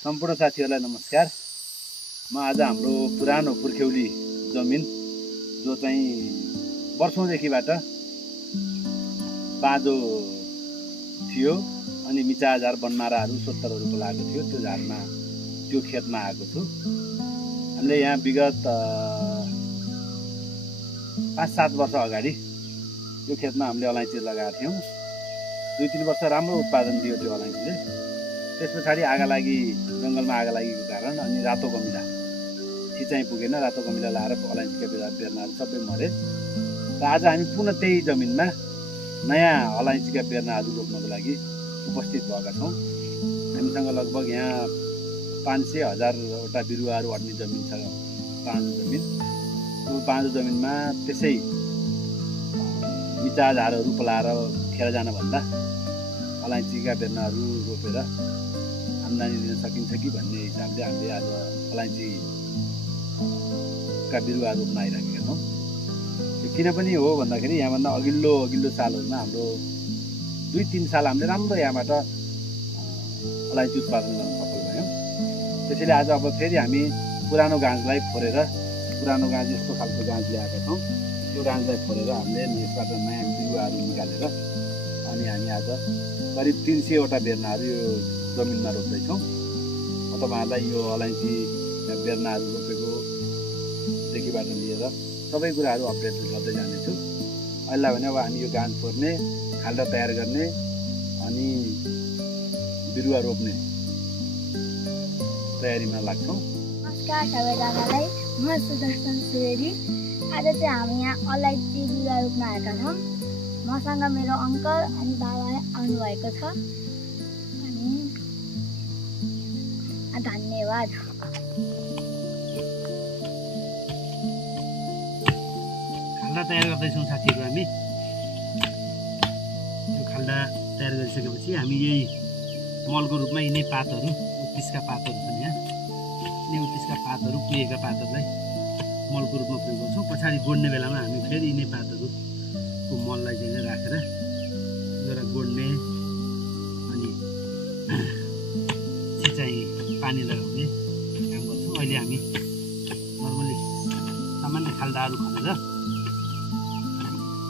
सम्पूर्ण साथीहरूलाई नमस्कार। म आज हाम्रो पुरानो पुर्ख्यौली जमिन जो चाहिँ वर्षौँदेखिबाट बाँझो थियो अनि मिचा झार बनमाराहरू सोत्तरहरूको लागेको थियो, त्यो झारमा त्यो खेतमा आएको छु। हामीले यहाँ विगत 5-7 वर्ष अगाडि यो खेतमा हामीले अलैँची लगाएको थियौँ। 2-3 वर्ष राम्रो उत्पादन दियो त्यो अलैँचीले। त्यस पछाडि जङ्गलमा आगा लागेको कारण अनि रातो कमिला सिँचाइ पुगेन, रातो कमिला लाएर अलैँचीका बेर्नाहरू सबै मरे। र आज हामी पुनः त्यही जमिनमा नयाँ अलैँचीका बेर्नाहरू रोप्नको लागि उपस्थित भएका छौँ। हामीसँग लगभग यहाँ 500,000वटा बिरुवाहरू अड्ने जमिन छ, बाँझो जमिन। त्यो बाँझो जमिनमा त्यसै मिचा झारहरू पलाएर खेर जानुभन्दा अलैँचीका बेर्नाहरू रोपेर आम्दानी लिन सकिन्छ कि भन्ने हिसाबले हामीले आज अलैँचीका बिरुवा रोप्न आइराखेका छौँ। यो किन पनि हो भन्दाखेरि यहाँभन्दा अघिल्लो सालहरूमा हाम्रो 2-3 साल हामीले राम्रो यहाँबाट अलैँची उत्पादन गर्न सफल भयौँ। त्यसैले आज अब फेरि हामी पुरानो गाँजलाई फोरेर, पुरानो गाँज यस्तो खालको गाँज ल्याएका छौँ। त्यो गाँजलाई फोरेर हामीले यसबाट नयाँ बिरुवाहरू निकालेर अनि हामी आज करिब 300वटा बेर्नाहरू यो जमिनमा रोप्दैछौँ। म तपाईँहरूलाई यो अलैँची बेर्नाहरू रोपेकोदेखिबाट लिएर सबै कुराहरू अपडेट गर्दै जानेछु। अहिले भने अब हामी यो गाँज फोर्ने, खाल्डा तयार गर्ने अनि बिरुवा रोप्ने तयारीमा लाग्छौँ। नमस्कार सबैजनालाई, म सुदर्शन सुवेदी। आज चाहिँ हामी यहाँ अलैँची बिरुवा रोप्न आएका छौँ। मसँग मेरो अङ्कल अनि बाबा आउनुभएको छ। अनि धन्यवाद। खाल्डा तयार गर्दैछौँ साथीहरू हामी। यो खाल्डा तयार गरिसकेपछि हामी यही मलको रूपमा यिनै पातहरू, उत्तिसका पातहरू छन् यहाँ, यिनै उत्तिसका पातहरू, कुहिएका पातहरूलाई मलको रूपमा प्रयोग गर्छौँ। पछाडि गोड्ने बेलामा हामी फेरि यिनै पातहरूको मललाई चाहिँ राखेर एउटा गोड्ने अनि सिँचाइ पानी लगाउने काम गर्छौँ। अहिले हामी नर्मली सामान्य खाल्डाहरू खनेर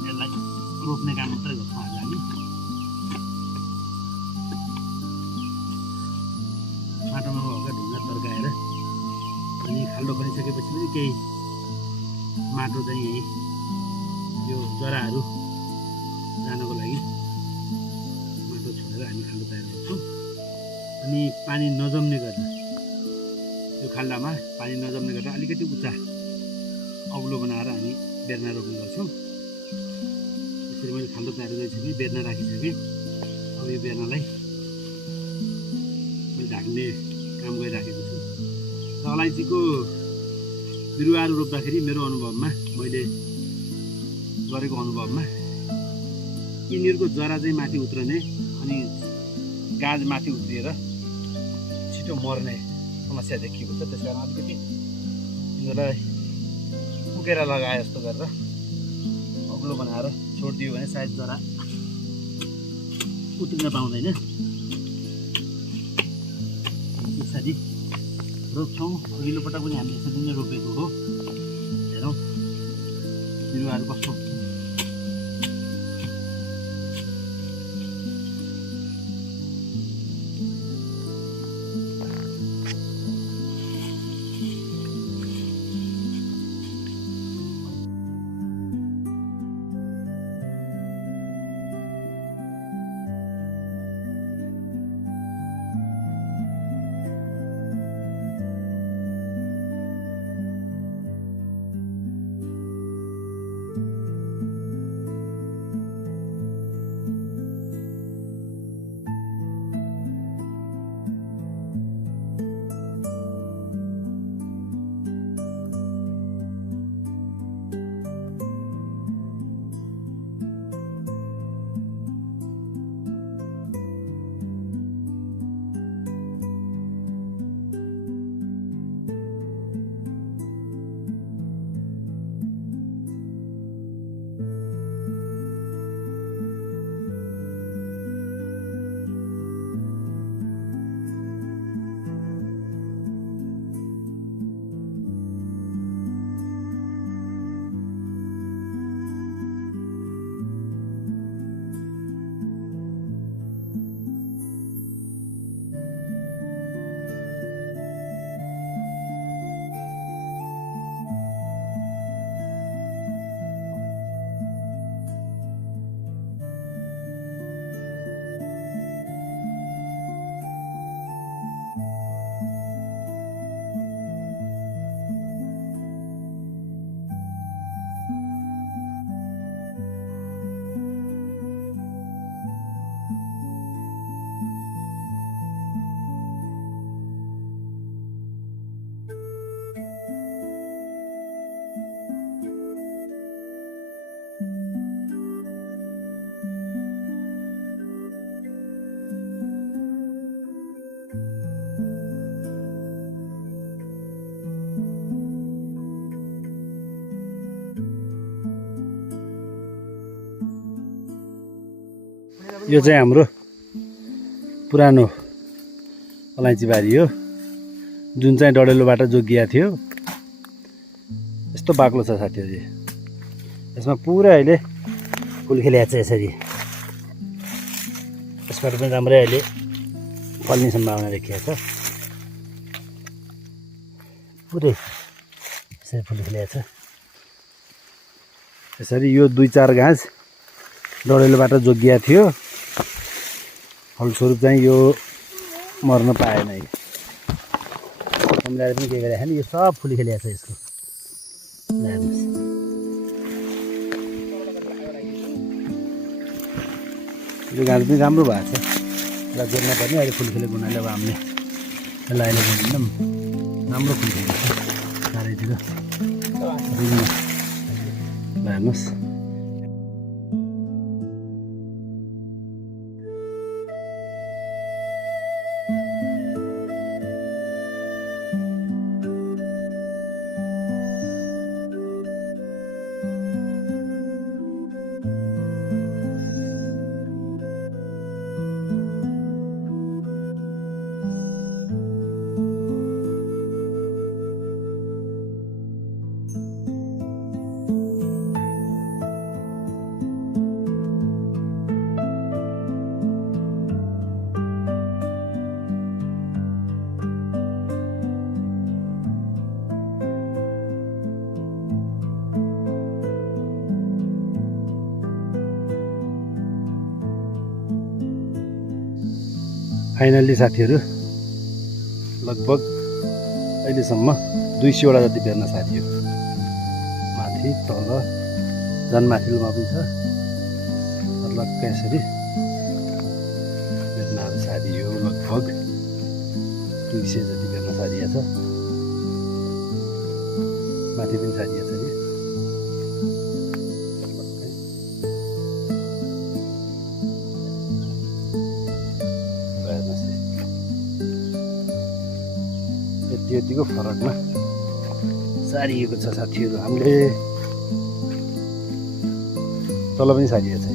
यसलाई रोप्ने काम मात्रै गर्छौँ आज हामी। माटोमा भएका ढुङ्गा तर्काएर अनि खाल्डो खनिसकेपछि पनि केही माटो चाहिँ यही यो जराहरू जानको लागि माटो छोडेर हामी खाल्डो तयार गर्छौँ। अनि पानी नजम्ने गरेर यो खाल्डामा पानी नजम्ने गरेर अलिकति उच्चा अग्लो बनाएर हामी बेर्ना रोप्ने गर्छौँ। त्यसरी मैले खाल्डो तयार गरिसकेँ, बेर्ना राखिसकेँ। अब यो बेर्नालाई मैले ढाक्ने काम गरिराखेको छु। र अलैँचीको बिरुवाहरू रोप्दाखेरि मेरो अनुभवमा, मैले गरेको अनुभवमा यिनीहरूको जरा चाहिँ माथि उत्रने अनि गाँज माथि उत्रिएर छिटो मर्ने समस्या देखिएको छ। त्यस कारण अलिकति यिनीहरूलाई उकेर लगाए जस्तो गरेर अग्लो बनाएर छोडिदियो भने सायद जरा उत्रिन पाउँदैन। त्यसरी रोप्छौँ। अघिल्लो पटक पनि हामी यसरी नै रोपेको हो। हेरौँ बिरुवाहरू कस्तो यो चाहिँ हाम्रो पुरानो अलैँची बारी हो जुन चाहिँ डडेलोबाट जोगिया थियो। यस्तो बाक्लो छ साथीहरू, यसमा पुरै अहिले फुल खेलिएको छ। यसरी यसबाट पनि राम्रै अहिले फल्ने सम्भावना देखिएको छ। पुरै यसरी फुल खेलिएको छ। यसरी यो 2-4 घाँस डडेलोबाट जोगिया थियो, फलस्वरूप चाहिँ यो मर्न पाएन। कमलाले पनि के गरेको नि, यो सब फुल खेलिएको छ यसको। हेर्नुहोस्, यो घाँस पनि राम्रो भएको छ। यसलाई जोड्न पर्ने, अहिले फुल खेलेको हुनाले अब हामीले यसलाई अहिले जोडिदिँदा राम्रो फुल खेलेको छ चारैतिर। हेर्नुहोस्, फाइनल्ली साथीहरू लगभग अहिलेसम्म 200वटा जति बेर्ना साथीहरू माथि तल झन् माथिल्लोमा पनि छ। लगभग यसरी बेर्नाहरू सारियो, लगभग 200 जति बेर्ना सारिएको छ। माथि पनि सारिएको छ। यतिको फरकमा सारिएको छ साथीहरू। हामीले तल पनि सारिएको छ।